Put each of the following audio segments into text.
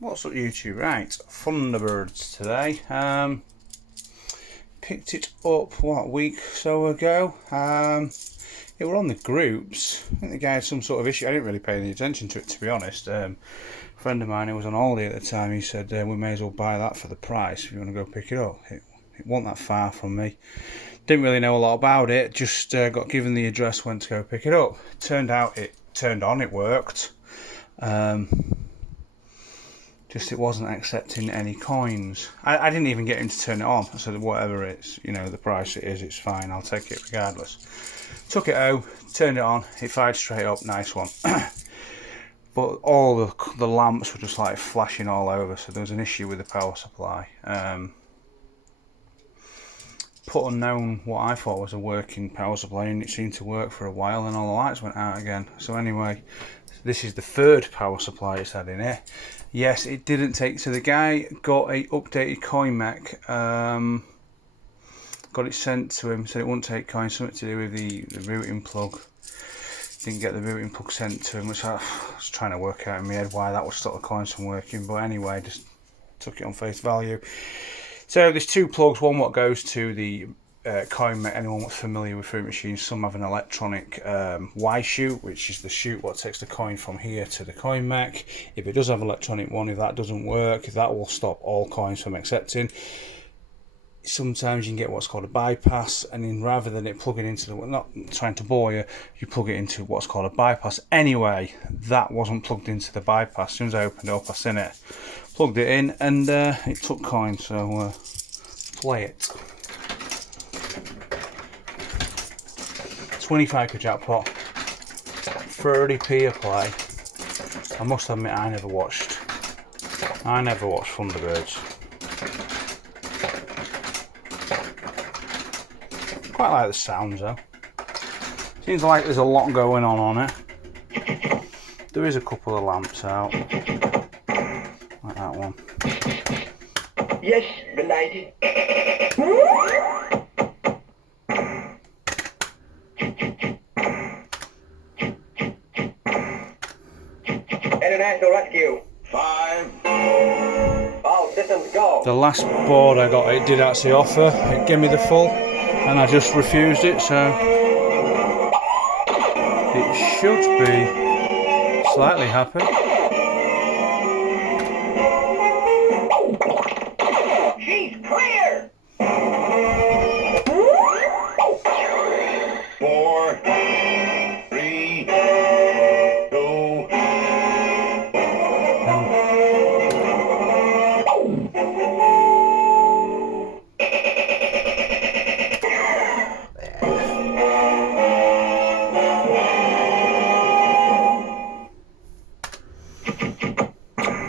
What's up YouTube? Right, Thunderbirds today. Picked it up, what, a week or so ago. It were on the groups. I think the guy had some sort of issue. I didn't really pay any attention to it, to be honest. A friend of mine who was on holiday at the time, he said, we may as well buy that for the price if you want to go pick it up. It wasn't that far from me. Didn't really know a lot about it, just got given the address, went to go pick it up. Turned out it turned on, it worked. Just it wasn't accepting any coins. I didn't even get him to turn it on. I said, whatever it's, you know, the price it is, it's fine, I'll take it regardless. Took it out, turned it on, it fired straight up, nice one. But all the lamps were just like flashing all over, so there was an issue with the power supply. Put unknown what I thought was a working power supply, and it seemed to work for a while, and all the lights went out again. So anyway, this is the third power supply it's had in here. Yes, it didn't take, so the guy got a updated coin mech, got it sent to him, so it wouldn't take coins, something to do with the routing plug. Didn't get the routing plug sent to him, which I was trying to work out in my head why that would stop the coins from working, but anyway, just took it on face value. So there's two plugs, one what goes to the coin mech. Anyone that's familiar with fruit machines, some have an electronic Y chute, which is the chute what takes the coin from here to the coin mech. If it does have an electronic one, if that doesn't work, that will stop all coins from accepting. Sometimes you can get what's called a bypass, and then rather than it plugging into the, not trying to bore you, you plug it into what's called a bypass. Anyway, that wasn't plugged into the bypass. As soon as I opened it up, I seen it, plugged it in, and it took coins. So play it. 25 per jackpot, 30p a play. I must admit, I never watched Thunderbirds. Quite like the sounds though. Seems like there's a lot going on it. There is a couple of lamps out, like that one. Yes, belated. International rescue. 5. All systems go. The last board I got, it did actually offer. It gave me the full, and I just refused it. So it should be slightly happy. She's clear. 4, 3, 2.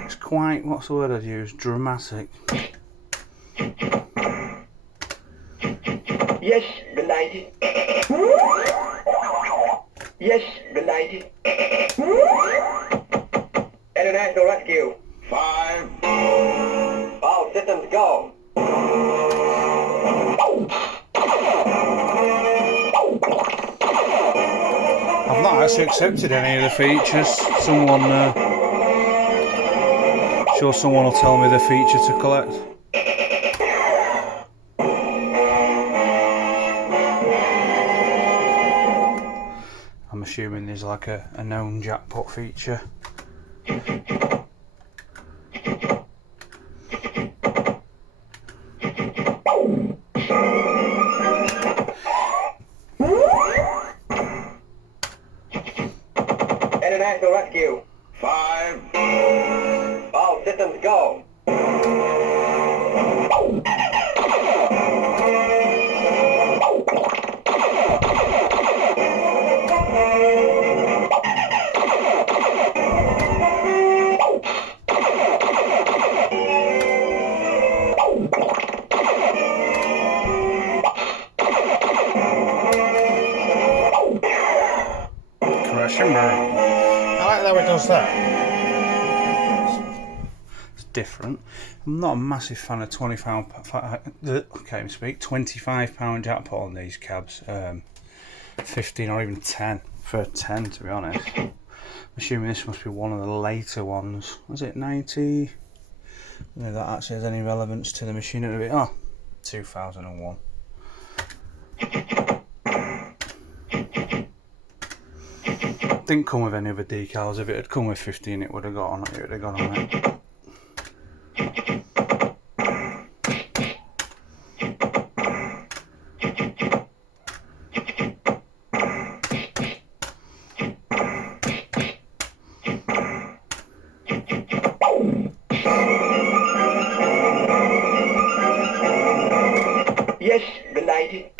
It's quite, what's the word I'd use? Dramatic. Yes, belated. Yes, belated. International rescue. 5. All systems go. I've not actually accepted any of the features. Someone, sure someone will tell me the feature to collect. I'm assuming there's like a known jackpot feature. International rescue. 5. All systems go. I like how it does that. It's different. I'm not a massive fan of £25 jackpot on these cabs. 15 or even 10 for 10 to be honest. assuming this must be one of the later ones. Was it 90? I don't know if that actually has any relevance to the machine at a bit. Oh, 2001. Didn't come with any other decals. If it had come with 15, it would have got on it. It would have gone on it. Yes, good night.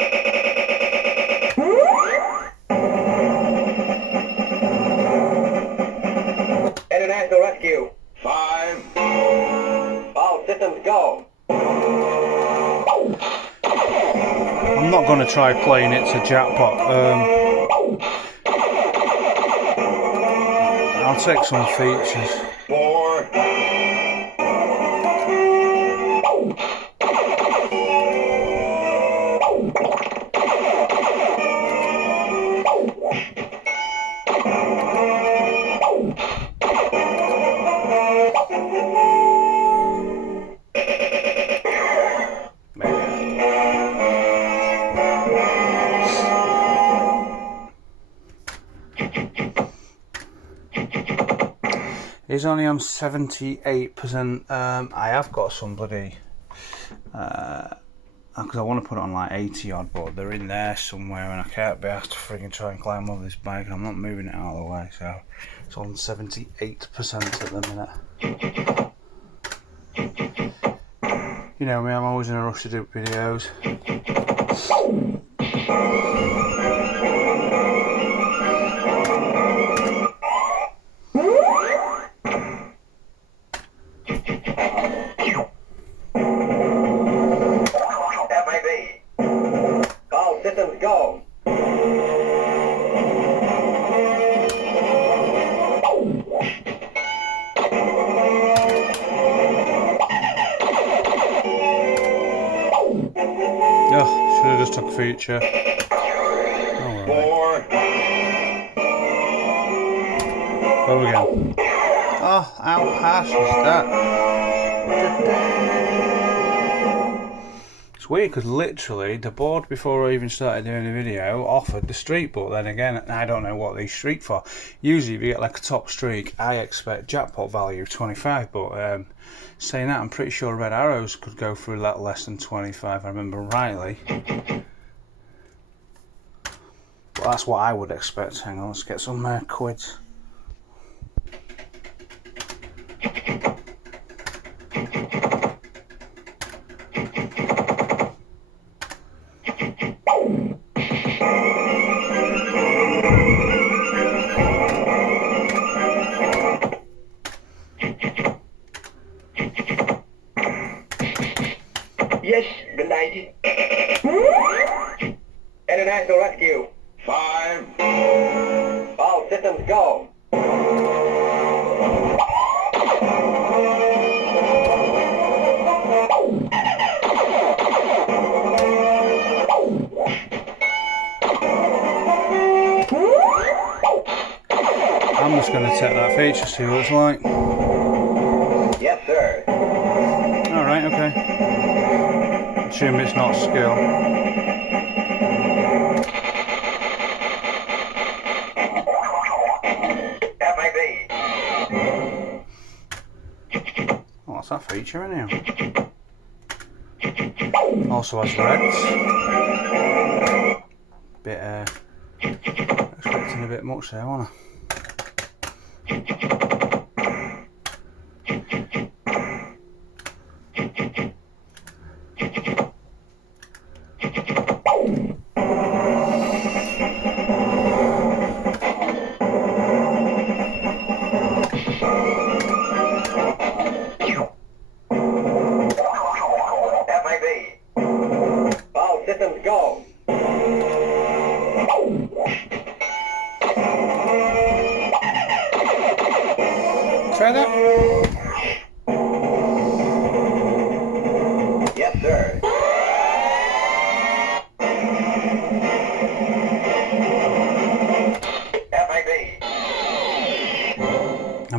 International rescue. 5. All systems go. I'm not going to try playing it to jackpot. I'll take some features. 4. It's only on 78%. I have got some bloody, because I want to put it on like 80 odd, but they're in there somewhere and I can't be asked to freaking try and climb over this bike. I'm not moving it out of the way, so it's on 78% at the minute. You know me, I'm always in a rush to do videos. All systems go. Oh, should have just took a feature. Oh, 4. Go again. Oh, how harsh is that? It's weird because literally the board before I even started doing the video offered the streak, but then again I don't know what they streak for. Usually if you get like a top streak I expect jackpot value of 25, but saying that I'm pretty sure red arrows could go for a lot less than 25 if I remember rightly. But that's what I would expect. Hang on, let's get some quids. Yes, good night. International rescue. 5. All systems go. I'm just going to take that feature, see what it's like. Yes, sir. Alright, okay. Assume it's not skill. FIB. Oh, what's that feature in here? Also has reds. Bit, expecting a bit much there, wasn't I? All systems go. Try that. Yes, sir. FIB.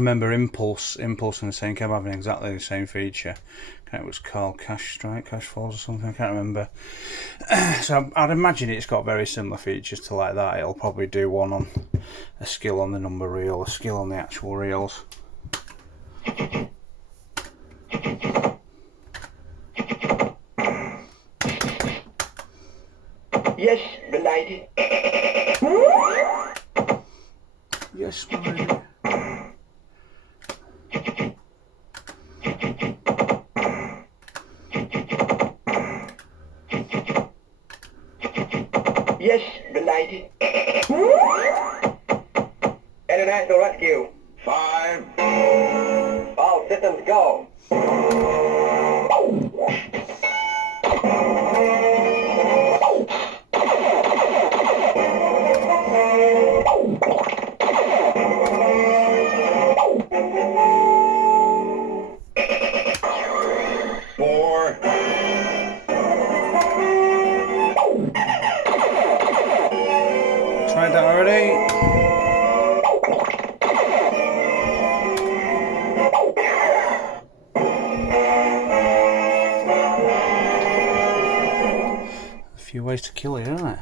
remember Impulse and the same kept having exactly the same feature. It was called Cash Falls or something, I can't remember. So I'd imagine it's got very similar features to like that. It'll probably do one on a skill on the number reel, a skill on the actual reels. Yes, belated. Yes, my lady. Yes, belated. International rescue. 5. All systems go. 4. Tried that already. A few ways to kill it, isn't it?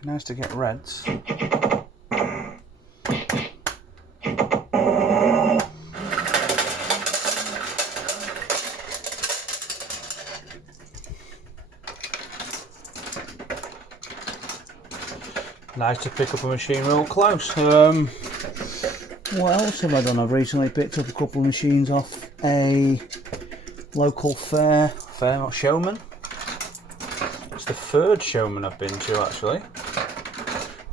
Be nice to get reds. Nice to pick up a machine real close. What else have I done? I've recently picked up a couple of machines off a local fair showman. It's the third showman I've been to actually.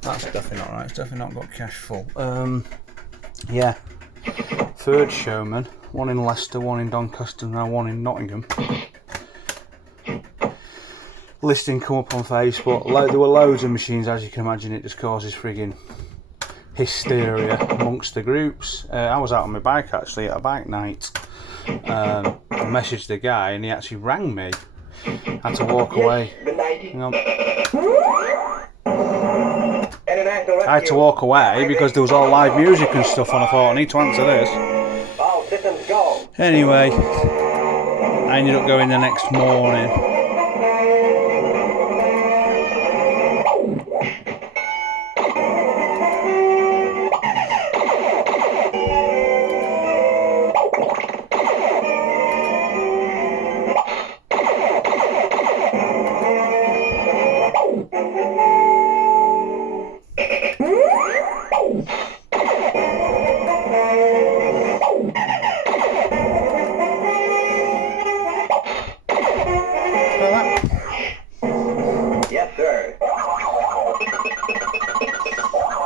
That's definitely not right. It's definitely not got cash full. Yeah, third showman. One in Leicester, one in Doncaster, and now one in Nottingham. Listing come up on Facebook. There were loads of machines, as you can imagine. It just causes frigging hysteria amongst the groups. I was out on my bike actually at a bike night. I messaged the guy and he actually rang me. I had to walk away. Hang on. I had to walk away because there was all live music and stuff and I thought I need to answer this. Anyway, I ended up going the next morning.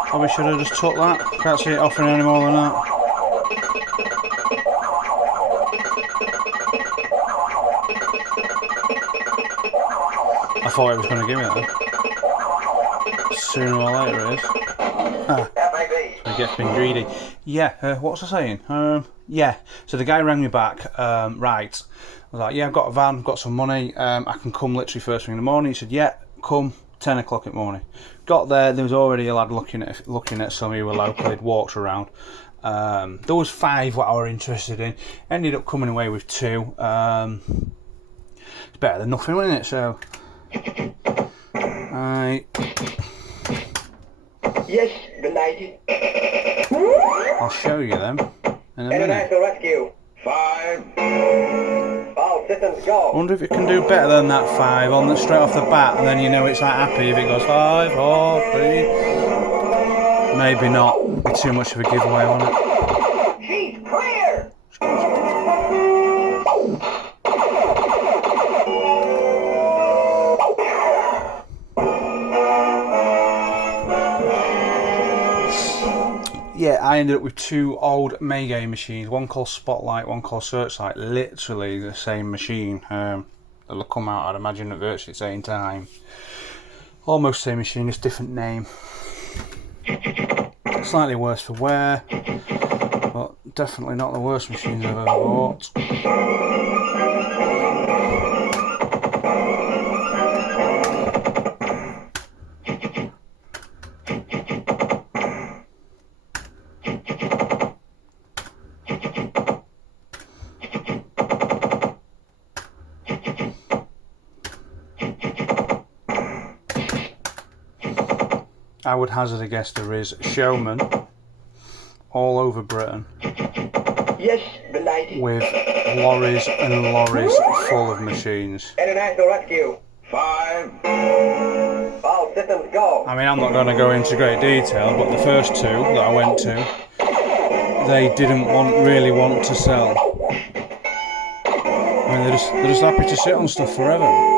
Probably should have just took that. Can't see it offering any more than that. I thought it was going to give me that. Sooner or later it is. So it gets been greedy. Yeah, what was I saying? Yeah, so the guy rang me back. Right. I was like, yeah, I've got a van, I've got some money. I can come literally first thing in the morning. He said, yeah, come 10 o'clock in the morning. Got there was already a lad looking at some who were local. He'd walked around. There was 5 what I were interested in. Ended up coming away with 2. It's better than nothing, wasn't it? So yes, belated. I'll show you them in a minute. International rescue. 5. All systems go. I wonder if it can do better than that 5 on the straight off the bat, and then you know it's like happy if it goes 5, 4, 3. Maybe not. It'd be too much of a giveaway, wouldn't it? She's clear. Yeah, I ended up with 2 old Maygay machines, one called Spotlight, one called Searchlight, literally the same machine. They'll come out, I'd imagine, at virtually the same time. Almost same machine, just different name. Slightly worse for wear, but definitely not the worst machines I've ever bought. I would hazard a guess there is showmen all over Britain. Yes, delighted. With lorries and lorries full of machines. International rescue. 5. All systems go. I mean, I'm not going to go into great detail, but the first 2 that I went to, they didn't really want to sell. I mean, they're just happy to sit on stuff forever.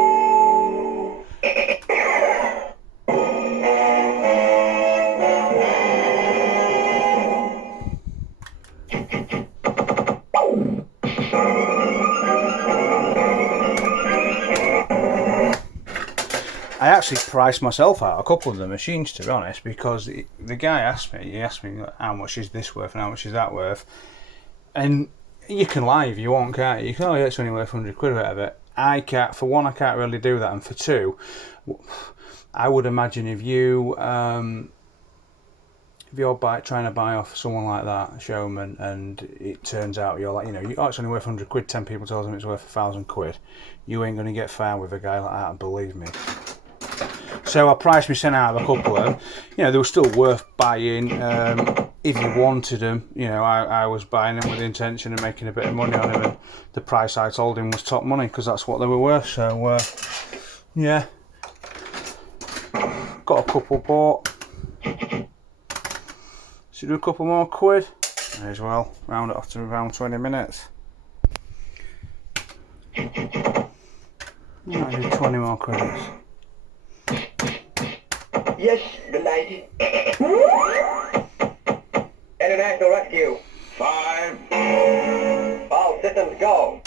I actually priced myself out a couple of the machines, to be honest, because the guy asked me how much is this worth and how much is that worth, and you can lie if you want, can't you? You can, oh yeah, it's only worth 100 quid or whatever. I can't, for one, I can't really do that, and for two, I would imagine if you're trying to buy off someone like that, a showman, and it turns out you're like, oh, it's only worth 100 quid, 10 people tell them it's worth 1,000 quid, you ain't going to get far with a guy like that, believe me. So I priced me sent out a couple of them. They were still worth buying if you wanted them. I was buying them with the intention of making a bit of money on them, and the price I told him was top money because that's what they were worth. So yeah, got a couple bought. Should do a couple more quid. May as well round it off to around 20 minutes. Might do 20 more credits. Yes, delighted. International rescue. 5. All systems go.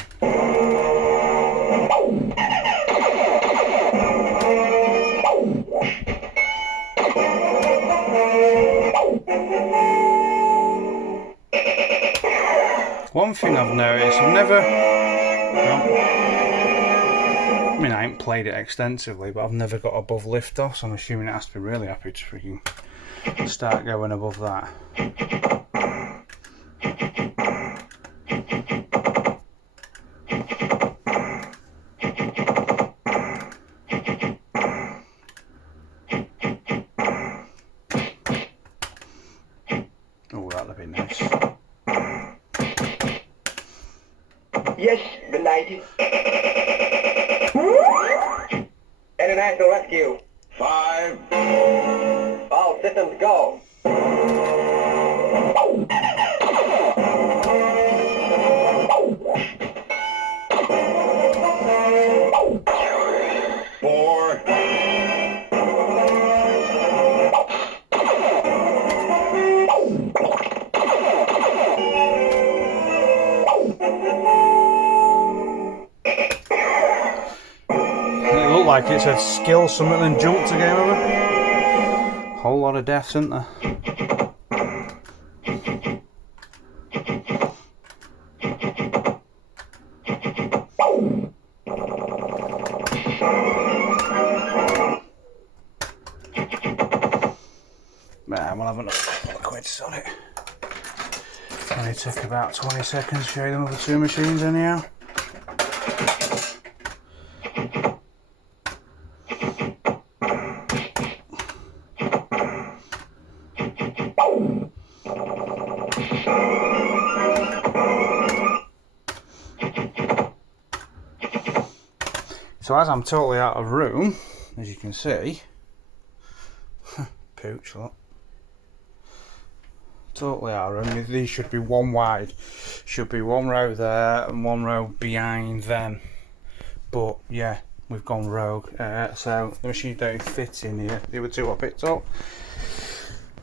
1 thing I've noticed, I ain't played it extensively, but I've never got above lift off, so I'm assuming it has to be really happy to freaking start going above that. Oh, that'd be nice. Yes, delighted. International rescue. 5. All systems go. 4. It looked like it said skill something and jumped to game over. Whole lot of deaths, isn't there? Man, we'll have another couple of quids on it. Only took about 20 seconds to show them other 2 machines anyhow. So as I'm totally out of room, as you can see, pooch, look. Totally out of room. These should be one wide. Should be one row there and one row behind them. But yeah, we've gone rogue. So the machine don't fit in here. The other 2 I picked up.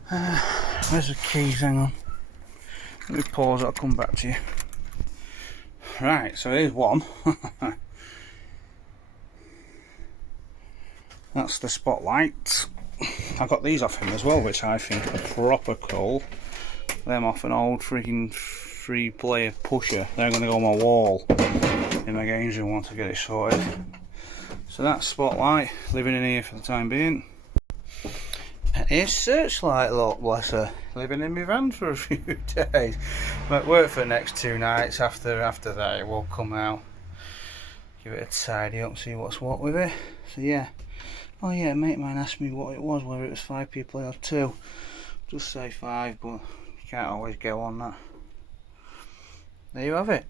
Where's the keys? Hang on. Let me pause, I'll come back to you. Right, so here's one. That's the spotlight. I got these off him as well, which I think are proper cool. Them off an old freaking 3-player pusher. They're going to go on my wall in my games room once I get it sorted. So that's Spotlight, living in here for the time being. And here's Searchlight, look, bless her, living in my van for a few days. Might work for the next 2 nights. After that it will come out. Give it a tidy up, see what's what with it. So yeah. Oh yeah, a mate mine asked me what it was, whether it was 5p play or 2. Just say 5, but you can't always go on that. There you have it.